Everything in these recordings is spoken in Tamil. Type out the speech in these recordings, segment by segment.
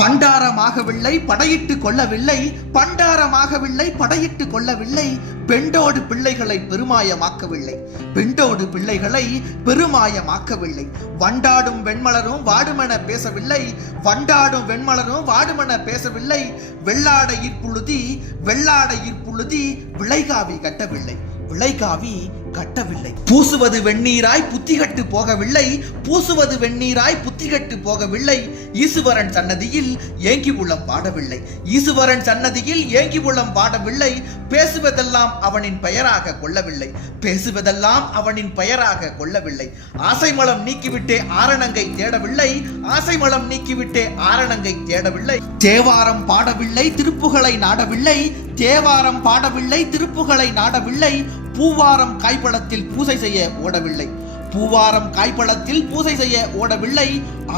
பண்டாரமாகவில்லை படையிட்டு கொள்ளவில்லை, பண்டாரமாகவில்லை படையிட்டு கொள்ளவில்லை, பெண்டோடு பிள்ளைகளை பெருமாயமாக்கவில்லை, பெண்டோடு பிள்ளைகளை பெருமாயமாக்கவில்லை. வண்டாடும் வெண்மலரும் வாடுமென பேசவில்லை, வண்டாடும் வெண்மலரும் வாடுமென பேசவில்லை, வெள்ளாடையிற் புழுதி வெள்ளாடையிற் புழுதி விளைகாவி கட்டவில்லை, விளைகாவி கட்டவில்லை. பூசுவது வெந்நீராய் புத்திகட்டு போகவில்லை, பூசுவது வெந்நீராய் புத்திகட்டு போகவில்லை, ஈசுவரன் சன்னதியில் ஏங்கி உள்ளம் பாடவில்லை, ஈசுவரன் சன்னதியில் ஏங்கி உள்ளம் பாடவில்லை, பேசுவதெல்லாம் அவனின் பெயராக கொள்ளவில்லை, பேசுவதெல்லாம் அவனின் பெயராக கொள்ளவில்லை. ஆசைமலம் நீக்கிவிட்டே ஆரணங்கை தேடவில்லை, ஆசைமலம் நீக்கிவிட்டே ஆரணங்கை தேடவில்லை. தேவாரம் பாடவில்லை திருப்புகளை நாடவில்லை, தேவாரம் பாடவில்லை திருப்புகளை நாடவில்லை, பூவாரம் காய்பழத்தில் பூசை செய்ய ஓடவில்லை, பூவாரம் காய்பழத்தில் பூசை செய்ய ஓடவில்லை.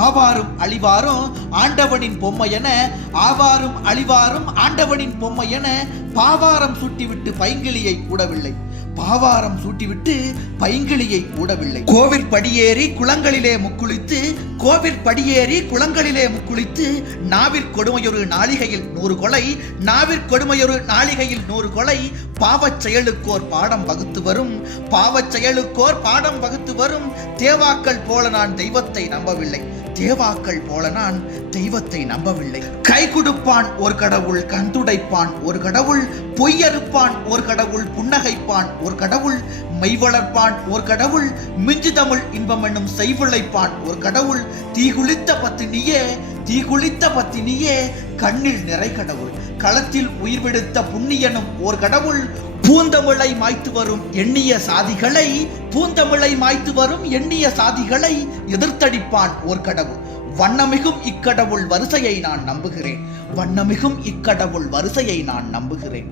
ஆவாரும் அழிவாரும் ஆண்டவனின் பொம்மையென, ஆவாரும் அழிவாரும் ஆண்டவனின் பொம்மையென, பாவாரம் சூட்டிவிட்டு பைங்கிளியை கூடவில்லை, பாவாரம் சூட்டிவிட்டு பைங்கிளியை கூடவில்லை. கோவில் படியேறி குளங்களிலே முக்குளித்து, கோவில் படியேறி குளங்களிலே முக்குளித்து, நாவிற் கொடுமையொரு நாளிகையில் 100 கொலை, நாவிற் கொடுமையொரு நாளிகையில் 100 கொலை, பாவச் செயலுக்கோர் பாடம் வகுத்து வரும், பாவச் செயலுக்கோர் பாடம் வகுத்து வரும். தேவாக்கள் போல நான் தெய்வத்தை நம்பவில்லை, தேவாக்கள் போல நான் தெய்வத்தை நம்பவில்லை. கை கொடுப்பான் ஒரு கடவுள், கந்துடைப்பான் ஒரு கடவுள், பொய்யறுப்பான் ஒரு கடவுள், புன்னகைப்பான் ஒரு கடவுள், மெய் வளர்ப்பான் ஒரு கடவுள், மிஞ்சு தமிழ் இன்பம் என்னும் செய்விளைப்பான் ஒரு கடவுள், தீகுளித்த பத்தினியே தீகுளித்த பத்தினியே கண்ணில் நிறை கடவுள், களத்தில் உயிர் விடுத்த புண்ணியனும் ஒரு கடவுள், பூந்தமிழை மாய்த்து வரும் எண்ணிய சாதிகளை, பூந்தமிழை மாய்த்து வரும் எண்ணிய சாதிகளை எதிர்த்தடிப்பான் ஓர் கடவுள். வண்ணமிகும் இக்கடவுள் வரிசையை நான் நம்புகிறேன், வண்ணமிகும் இக்கடவுள் வரிசையை நான் நம்புகிறேன்.